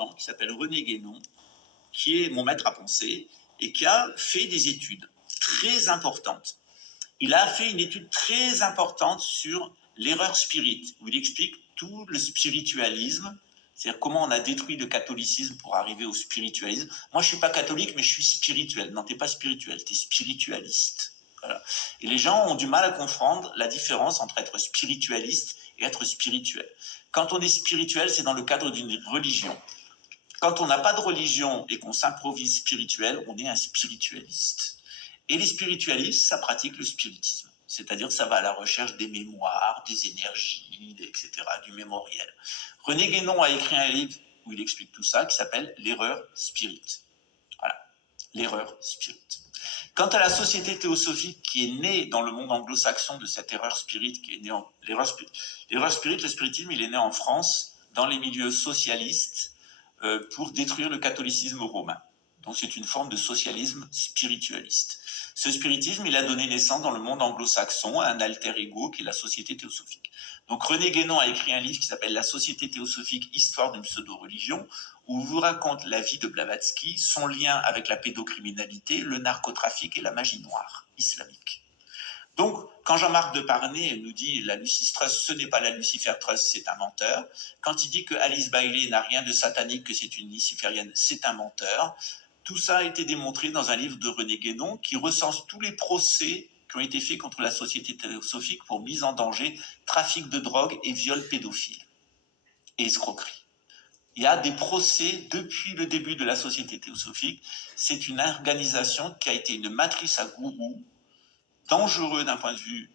important qui s'appelle René Guénon, qui est mon maître à penser et qui a fait des études très importantes. Il a fait une étude très importante sur l'erreur spirit, où il explique tout le spiritualisme, c'est-à-dire comment on a détruit le catholicisme pour arriver au spiritualisme. Moi, je ne suis pas catholique, mais je suis spirituel. Non, tu n'es pas spirituel, tu es spiritualiste. Voilà. Et les gens ont du mal à comprendre la différence entre être spiritualiste et être spirituel. Quand on est spirituel, c'est dans le cadre d'une religion. Quand on n'a pas de religion et qu'on s'improvise spirituel, on est un spiritualiste. Et les spiritualistes, ça pratique le spiritisme. C'est-à-dire ça va à la recherche des mémoires, des énergies, etc., du mémoriel. René Guénon a écrit un livre où il explique tout ça, qui s'appelle « L'erreur spirit ». Voilà, l'erreur spirit. Quant à la société théosophique qui est née dans le monde anglo-saxon de cette erreur spirit, qui est née en l'erreur spirit, le spiritisme, il est né en France dans les milieux socialistes pour détruire le catholicisme romain. Donc c'est une forme de socialisme spiritualiste. Ce spiritisme, il a donné naissance dans le monde anglo-saxon à un alter ego qui est la société théosophique. Donc René Guénon a écrit un livre qui s'appelle « La société théosophique, histoire d'une pseudo-religion » où il vous raconte la vie de Blavatsky, son lien avec la pédocriminalité, le narcotrafic et la magie noire islamique. Donc, quand Jean-Marc Deparnay nous dit « la Lucis Trust, ce n'est pas la Lucifer Trust, c'est un menteur », quand il dit que Alice Bailey n'a rien de satanique, que c'est une luciférienne, c'est un menteur, tout ça a été démontré dans un livre de René Guénon qui recense tous les procès qui ont été faits contre la société théosophique pour mise en danger, trafic de drogue et viol pédophile et escroquerie. Il y a des procès depuis le début de la société théosophique. C'est une organisation qui a été une matrice à gourou, dangereux d'un point de vue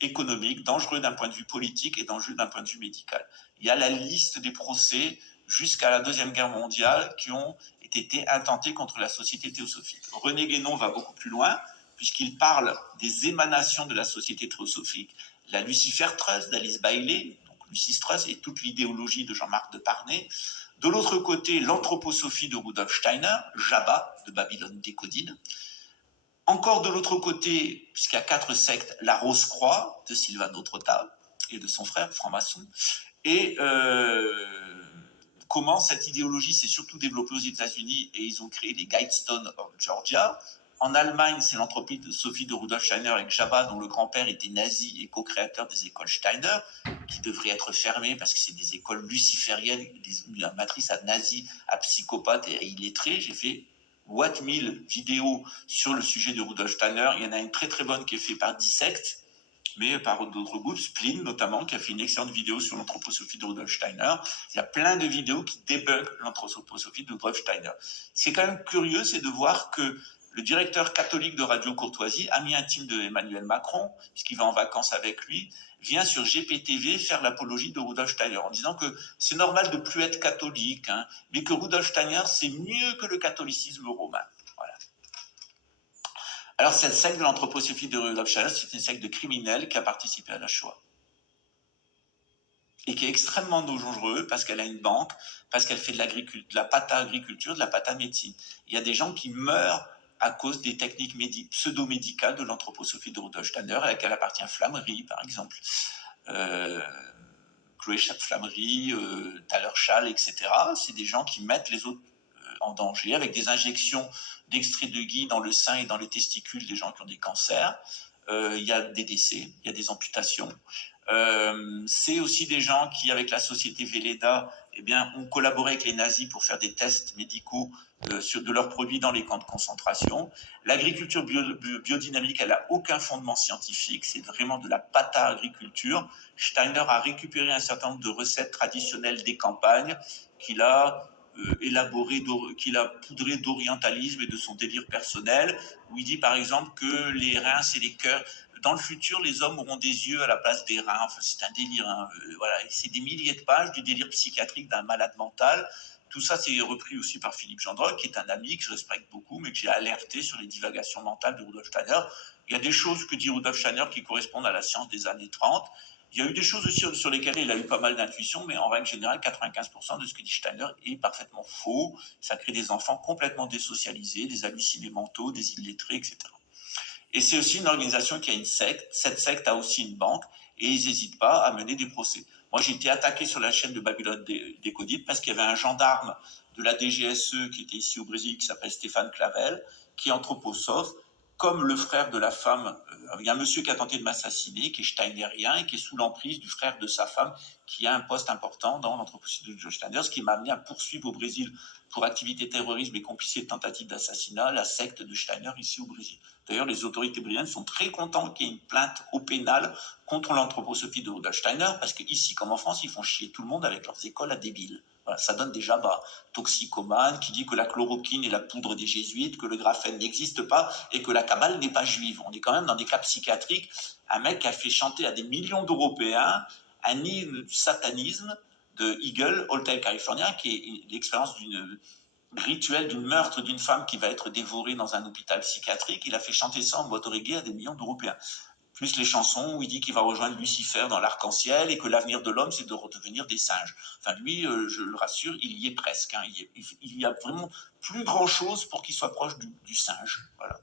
économique, dangereux d'un point de vue politique et dangereux d'un point de vue médical. Il y a la liste des procès jusqu'à la Deuxième Guerre mondiale qui ont été intentés contre la société théosophique. René Guénon va beaucoup plus loin puisqu'il parle des émanations de la société théosophique. La Lucifer Trust d'Alice Bailey, donc Lucis Trust et toute l'idéologie de Jean-Marc Deparnay. De l'autre côté, l'anthroposophie de Rudolf Steiner, Jabba de Babylone Décodine. Encore de l'autre côté, puisqu'il y a 4 sectes, la Rose-Croix de Silvano Trotta et de son frère, franc-maçon. Et comment cette idéologie s'est surtout développée aux États-Unis et ils ont créé les Guidestones of Georgia. En Allemagne, c'est l'anthroposophie de Rudolf Steiner avec Jabba, dont le grand-père était nazi et co-créateur des écoles Steiner, qui devraient être fermées parce que c'est des écoles lucifériennes, une matrice à nazis, à psychopathes et à illettrés. J'ai fait What 1000 vidéos sur le sujet de Rudolf Steiner. Il y en a une très très bonne qui est faite par Dissect, mais par d'autres groupes, Splin notamment, qui a fait une excellente vidéo sur l'anthroposophie de Rudolf Steiner. Il y a plein de vidéos qui débunkent l'anthroposophie de Rudolf Steiner. Ce qui est quand même curieux, c'est de voir que le directeur catholique de Radio Courtoisie, ami intime de Emmanuel Macron, puisqu'il va en vacances avec lui, vient sur GPTV faire l'apologie de Rudolf Steiner en disant que c'est normal de ne plus être catholique, hein, mais que Rudolf Steiner, c'est mieux que le catholicisme romain. Voilà. Alors cette secte de l'anthroposophie de Rudolf Steiner, c'est une secte de criminels qui a participé à la Shoah. Et qui est extrêmement dangereux parce qu'elle a une banque, parce qu'elle fait de la pata-agriculture, de la pata-médecine. Il y a des gens qui meurent à cause des techniques pseudo-médicales de l'anthroposophie de Rudolf Steiner, à laquelle appartient Flamery, par exemple. Chloé Flamery, Thaler Schall, etc. C'est des gens qui mettent les autres en danger avec des injections d'extrait de gui dans le sein et dans les testicules des gens qui ont des cancers. Il y a des décès, il y a des amputations. C'est aussi des gens qui, avec la société Velleda, eh bien, ont collaboré avec les nazis pour faire des tests médicaux de leurs produits dans les camps de concentration. L'agriculture biodynamique, elle n'a aucun fondement scientifique, c'est vraiment de la pata-agriculture. Steiner a récupéré un certain nombre de recettes traditionnelles des campagnes qu'il a élaboré, qu'il a poudré d'orientalisme et de son délire personnel, où il dit par exemple que les reins c'est les cœurs. Dans le futur, les hommes auront des yeux à la place des reins. Enfin, c'est un délire. Hein. Voilà. C'est des milliers de pages du délire psychiatrique d'un malade mental. Tout ça, c'est repris aussi par Philippe Gendroc, qui est un ami que je respecte beaucoup, mais que j'ai alerté sur les divagations mentales de Rudolf Steiner. Il y a des choses que dit Rudolf Steiner qui correspondent à la science des années 30. Il y a eu des choses aussi sur lesquelles il a eu pas mal d'intuitions, mais en règle générale, 95% de ce que dit Steiner est parfaitement faux. Ça crée des enfants complètement désocialisés, des hallucinés mentaux, des illettrés, etc. Et c'est aussi une organisation qui a une secte. Cette secte a aussi une banque et ils n'hésitent pas à mener des procès. Moi, j'ai été attaqué sur la chaîne de Babylone Décodite parce qu'il y avait un gendarme de la DGSE qui était ici au Brésil, qui s'appelle Stéphane Clavel, qui est anthroposophe, comme le frère de la femme. Il y a un monsieur qui a tenté de m'assassiner, qui est steinerien et qui est sous l'emprise du frère de sa femme, qui a un poste important dans l'anthropocène de Joe Steiner, ce qui m'a amené à poursuivre au Brésil pour activité terrorisme et complicité de tentative d'assassinat la secte de Steiner ici au Brésil. D'ailleurs, les autorités brésiliennes sont très contentes qu'il y ait une plainte au pénal contre l'anthroposophie de Rudolf Steiner, parce qu'ici, comme en France, ils font chier tout le monde avec leurs écoles à débiles. Voilà, ça donne déjà toxicomane, qui dit que la chloroquine est la poudre des jésuites, que le graphène n'existe pas et que la Kabbale n'est pas juive. On est quand même dans des cas psychiatriques. Un mec qui a fait chanter à des millions d'Européens un hymne du satanisme de Eagle, Hotel California, qui est l'expérience d'une rituel d'une meurtre d'une femme qui va être dévorée dans un hôpital psychiatrique. Il a fait chanter ça en mode reggae à des millions d'Européens. Plus les chansons où il dit qu'il va rejoindre Lucifer dans l'arc-en-ciel et que l'avenir de l'homme, c'est de redevenir des singes. Enfin, lui, je le rassure, il y est presque. Hein. Il y a vraiment plus grand-chose pour qu'il soit proche du singe. Voilà.